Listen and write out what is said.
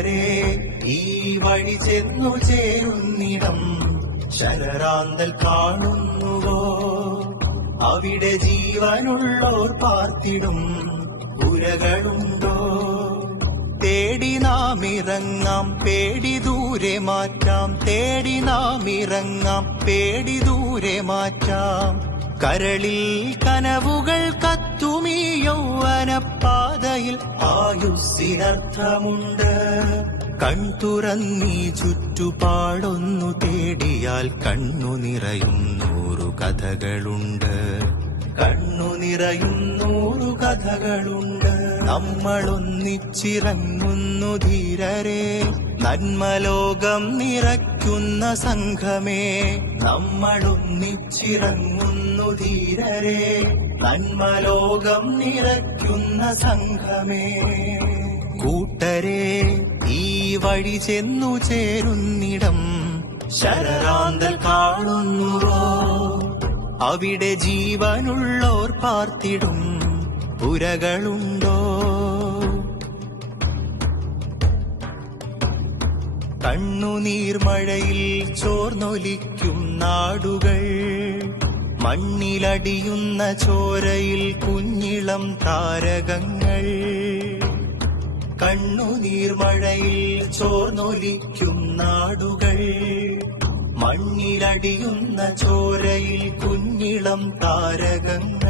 കൂട്ടരെ ഈ വഴി ചെന്നു ചേരുന്നിടം ശരറാന്തൽ കാണുന്നുവോ? അവിടെ ജീവനുള്ളോർ പാർത്തിടും പുരകളുണ്ടോ? തേടി നാം ഇറങ്ങാം, പേടി ദൂരെ മാറ്റാം. തേടി നാം ഇറങ്ങാം, പേടി ദൂരെ മാറ്റാം. കരളിൽ കനവുകൾ കത്തുമീ യൗവനപ്പാതയിൽ ആയുസ്സിനർത്ഥമുണ്ട്. കൺതുറന്നീ ചുറ്റുപാടൊന്നു തേടിയാൽ കണ്ണു നിറയും 100 കഥകളുണ്ട്. കണ്ണു നിറയും 100 കഥകളുണ്ട്. നമ്മളൊന്നിച്ചിറങ്ങുന്നു ധീരരെ, നന്മലോകം നിറയ്ക്കുന്ന സംഘമേ. നമ്മളൊന്നിച്ചിറങ്ങുന്നു ധീരരെ, നന്മലോകം നിറയ്ക്കുന്ന സംഘമേ. കൂട്ടരെ ഈ വഴി ചെന്നു ചേരുന്നിടം ശരറാന്തൽ കാണുന്നുവോ? അവിടെ ജീവനുള്ളോർ പാർത്തിടും പുരകളുണ്ടോ? കണ്ണുനീർമഴയിൽ ചോർന്നൊലിക്കും നാടുകൾ, മണ്ണിലടിയുന്ന ചോരയിൽ കുഞ്ഞിളം താരകങ്ങൾ. കണ്ണുനീർമഴയിൽ ചോർന്നൊലിക്കും നാടുകൾ, മണ്ണിലടിയുന്ന ചോരയിൽ കുഞ്ഞിളം താരകങ്ങൾ.